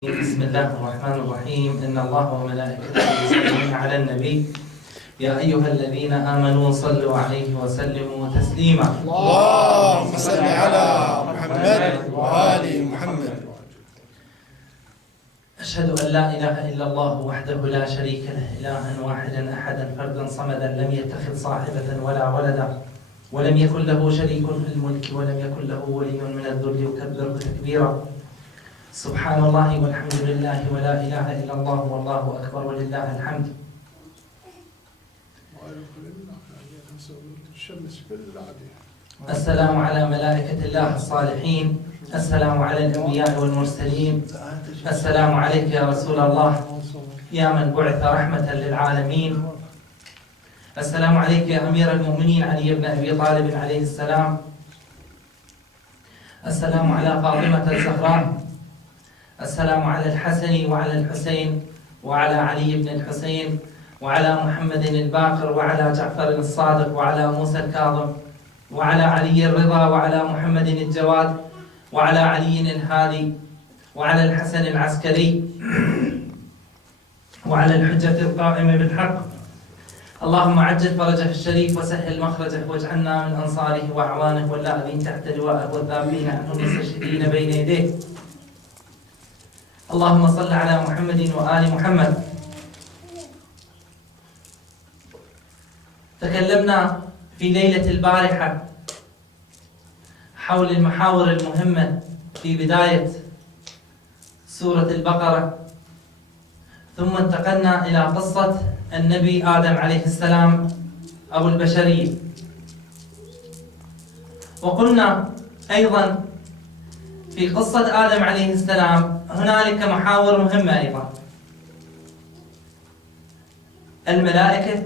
بسم الله الرحمن الرحيم. إن الله وملائكته يصلون على النبي يا أيها الذين آمنوا صلوا عليه وسلموا تسليما. اللهم صل على محمد وآل محمد. أشهد أن لا إله إلا الله وحده لا شريك له إلها واحدا أحدا فردا صمدا لم يتخذ صاحبة ولا ولدا ولم يكن له شريك في الملك ولم يكن له ولي من الذل يكبره تكبيرا. سبحان الله والحمد لله ولا إله إلا الله والله أكبر ولله الحمد. السلام على ملائكة الله الصالحين، السلام على الأنبياء والمرسلين، السلام عليك يا رسول الله يا من بعث رحمة للعالمين، السلام عليك يا أمير المؤمنين علي بن أبي طالب عليه السلام، السلام على فاطمة الزهراء، السلام على الحسن وعلى الحسين وعلى علي بن الحسين وعلى محمد الباقر وعلى جعفر الصادق وعلى موسى الكاظم وعلى علي الرضا وعلى محمد الجواد وعلى علي الهادي وعلى الحسن العسكري وعلى الحجة القائمة بالحق. اللهم عجل فرجه الشريف وسهل مخرجه واجعلنا من أنصاره وأعوانه واللاذين تحت لوائه والذابين عنه المستشهدين بين يديه. اللهم صل على محمد وآل محمد. تكلمنا في ليلة البارحة حول المحاور المهمة في بداية سورة البقرة، ثم انتقلنا إلى قصة النبي آدم عليه السلام أبو البشرية، وقلنا أيضا في قصة آدم عليه السلام هنالك محاور مهمة أيضا: الملائكة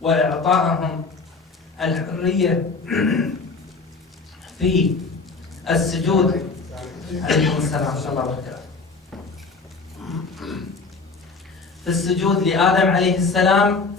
وإعطائهم الحرية في السجود. عليكم السلام ورحمة الله وبركاته. في السجود لآدم عليه السلام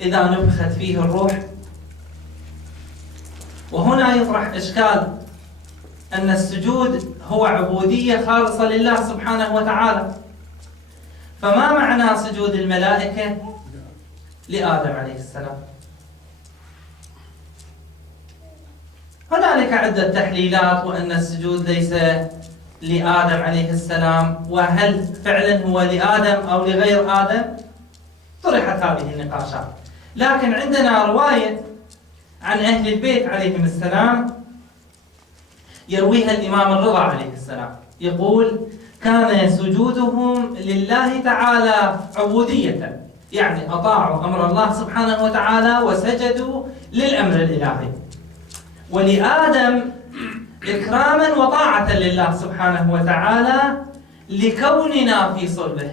إذا نفخت فيه الروح. وهنا يطرح إشكال أن السجود هو عبودية خالصة لله سبحانه وتعالى، فما معنى سجود الملائكة لآدم عليه السلام؟ هنالك عدة تحليلات، وأن السجود ليس لآدم عليه السلام، وهل فعلا هو لآدم أو لغير آدم؟ طرحت هذه النقاشات، لكن عندنا رواية عن أهل البيت عليهم السلام يرويها الإمام الرضا عليه السلام، يقول: كان سجودهم لله تعالى عبودية، يعني أطاعوا أمر الله سبحانه وتعالى وسجدوا للأمر الإلهي، ولآدم إكراما وطاعة لله سبحانه وتعالى لكوننا في صلبه،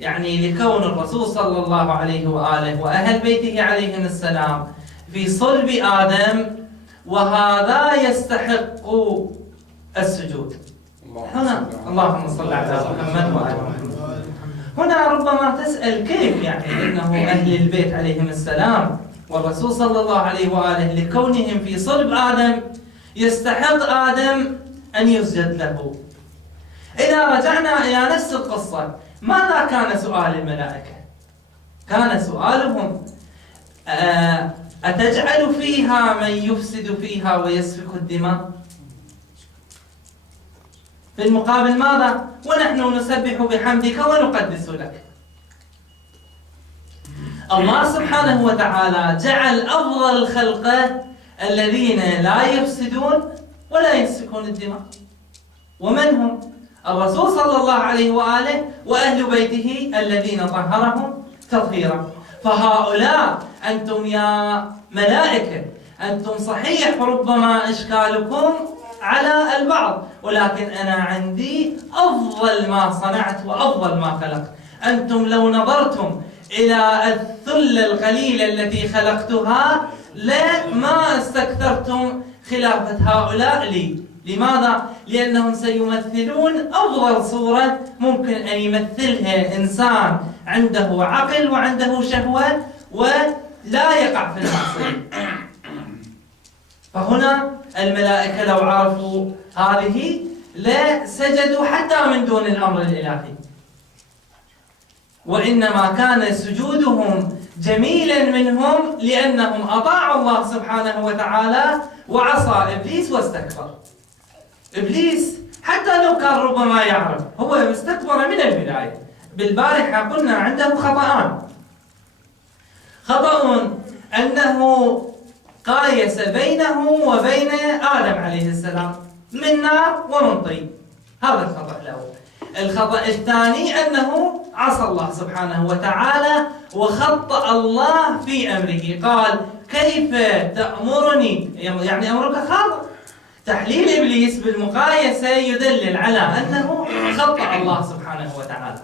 يعني لكون الرسول صلى الله عليه وآله وأهل بيته عليهم السلام في صلب آدم، وهذا يستحق السجود. هنا اللهم صل على محمد وآل محمد. هنا ربما تسأل كيف يعني إنه أهل البيت عليهم السلام والرسول صلى الله عليه وآله لكونهم في صلب آدم يستحق آدم أن يسجد له؟ إذا رجعنا إلى نفس القصة، ماذا كان سؤال الملائكة؟ كان سؤالهم: أتجعل فيها من يفسد فيها ويسفك الدماء؟ في المقابل ماذا؟ ونحن نسبح بحمدك ونقدس لك. الله سبحانه وتعالى جعل أفضل الخلق الذين لا يفسدون ولا يسفكون الدماء، ومن هم؟ الرسول صلى الله عليه وآله وأهل بيته الذين طهرهم تطهيرا. فهؤلاء أنتم يا ملائكة، أنتم صحيح ربما إشكالكم على البعض، ولكن أنا عندي أفضل ما صنعت وأفضل ما خلقت. أنتم لو نظرتم إلى الثلة القليلة التي خلقتها لما استكثرتم خلافة هؤلاء لي. لماذا؟ لأنهم سيمثلون أفضل صورة ممكن أن يمثلها إنسان عنده عقل وعنده شهوة ولا يقع في المعصية. فهنا الملائكة لو عرفوا هذه لا سجدوا حتى من دون الأمر الإلهي، وإنما كان سجودهم جميلا منهم لأنهم أطاعوا الله سبحانه وتعالى وعصى إبليس واستكبر. إبليس حتى لو كان ربما يعرف هو استكبر من البداية. بالبارحة قلنا عنده خطأان. خطأ أنه قايس بينه وبين آدم عليه السلام من نار ومن طين، هذا الخطأ الأول. الخطأ الثاني أنه عصى الله سبحانه وتعالى وخطأ الله في أمره، قال كيف تأمرني، يعني أمرك خاطئ. تحليل إبليس بالمقايسة يدلل على أنه خطأ الله سبحانه وتعالى.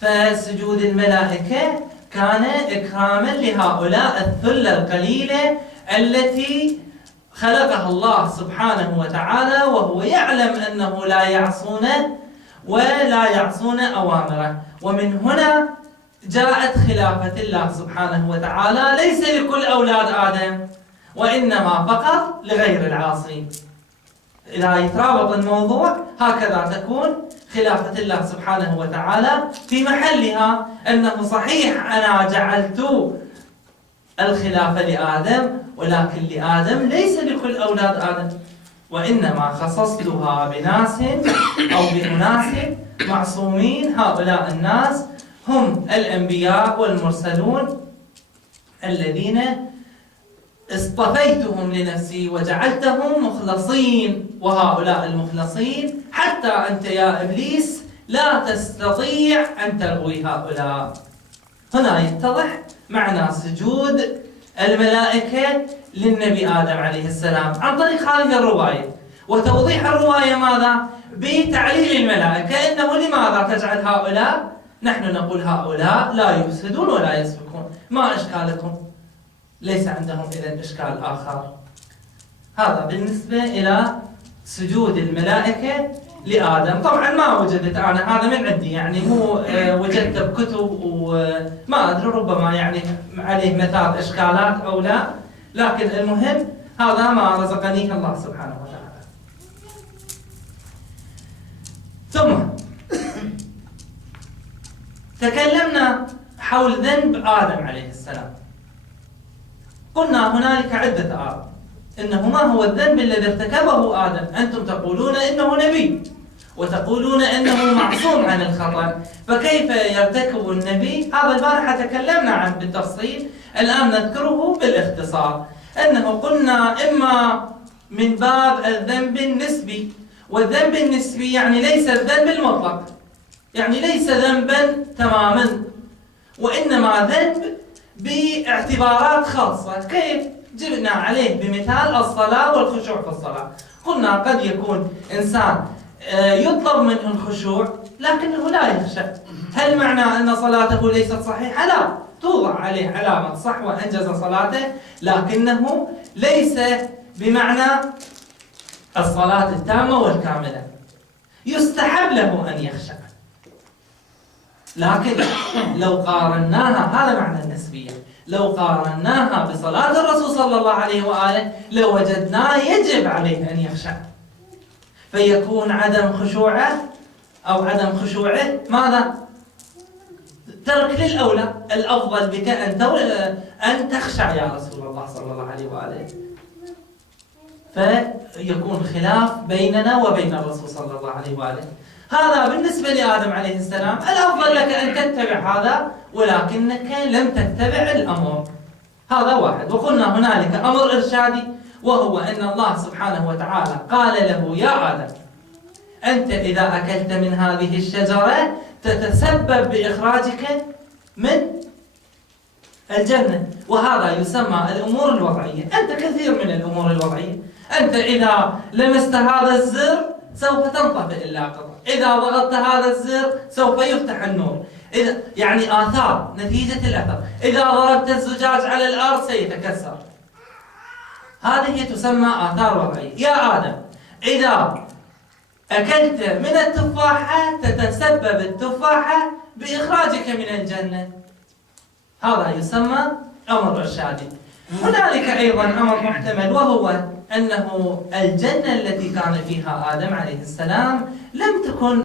فسجود الملائكة كان إكراما لهؤلاء الثلة القليلة التي خلقها الله سبحانه وتعالى وهو يعلم أنه لا يعصونه ولا يعصون أوامره. ومن هنا جاءت خلافة الله سبحانه وتعالى ليس لكل أولاد آدم وإنما فقط لغير العاصين. إذا يترابط الموضوع هكذا تكون خلافة الله سبحانه وتعالى في محلها، أنه صحيح أنا جعلت الخلافة لآدم ولكن لآدم ليس لكل أولاد آدم، وإنما خصصتها بناس أو بأناس معصومين. هؤلاء الناس هم الأنبياء والمرسلون الذين اصطفيتهم لنفسي وجعلتهم مخلصين، وهؤلاء المخلصين حتى أنت يا إبليس لا تستطيع أن تغوي هؤلاء. هنا يتضح معنى سجود الملائكة للنبي آدم عليه السلام عن طريق هذه الرواية، وتوضيح الرواية ماذا؟ بتعليل الملائكة، إنه لماذا تجعل هؤلاء؟ نحن نقول هؤلاء لا يفسدون ولا يسفكون، ما إشكالكم؟ ليس عندهم إذن إشكال آخر. هذا بالنسبة إلى سجود الملائكة لآدم. طبعا ما وجدت أنا هذا من عندي، يعني مو وجدت بكتب وما أدري ربما يعني عليه مثال إشكالات أو لا، لكن المهم هذا ما رزقنيه الله سبحانه وتعالى. ثم تكلمنا حول ذنب آدم عليه السلام. قلنا هنالك عدة آراء إنه ما هو الذنب الذي ارتكبه آدم. أنتم تقولون إنه نبي وتقولون إنه معصوم عن الخطأ، فكيف يرتكب النبي؟ هذا البارحة تكلمنا عنه بالتفصيل، الآن نذكره بالاختصار. أنه قلنا إما من باب الذنب النسبي، والذنب النسبي يعني ليس الذنب المطلق، يعني ليس ذنبا تماما، وإنما ذنب باعتبارات خاصة. كيف؟ جبنا عليه بمثال الصلاة والخشوع في الصلاة. قلنا قد يكون إنسان يطلب منه الخشوع لكنه لا يخشى، هل معنى أن صلاته ليست صحيحة؟ لا، توضع عليه علامة صح وأنجز صلاته، لكنه ليس بمعنى الصلاة التامة والكاملة. يستحب له أن يخشى، لكن لو قارناها، هذا معنى النسبية، لو قارناها بصلاة الرسول صلى الله عليه وآله لوجدناه يجب عليه أن يخشى، فيكون عدم خشوعه أو عدم خشوعه ماذا؟ ترك للأولى. الأفضل بك أن تخشع يا رسول الله صلى الله عليه وآله. فيكون خلاف بيننا وبين الرسول صلى الله عليه وآله. هذا بالنسبة لآدم عليه السلام، الأفضل لك أن تتبع هذا ولكنك لم تتبع الأمر. هذا واحد. وقلنا هنالك أمر إرشادي، وهو أن الله سبحانه وتعالى قال له يا آدم أنت إذا أكلت من هذه الشجرة تتسبب بإخراجك من الجنة، وهذا يسمى الأمور الوضعية. أنت كثير من الأمور الوضعية، أنت إذا لمست هذا الزر سوف تنطفئ اللاقطة، إذا ضغطت هذا الزر سوف يفتح النور، يعني آثار، نتيجة الأثر. إذا ضربت الزجاج على الأرض سيتكسر. هذه تسمى آثار وضعية. يا آدم إذا أكلت من التفاحة تتسبب التفاحة بإخراجك من الجنة، هذا يسمى أمر إرشادي. هنالك أيضا أمر محتمل، وهو أنه الجنة التي كان فيها آدم عليه السلام لم تكن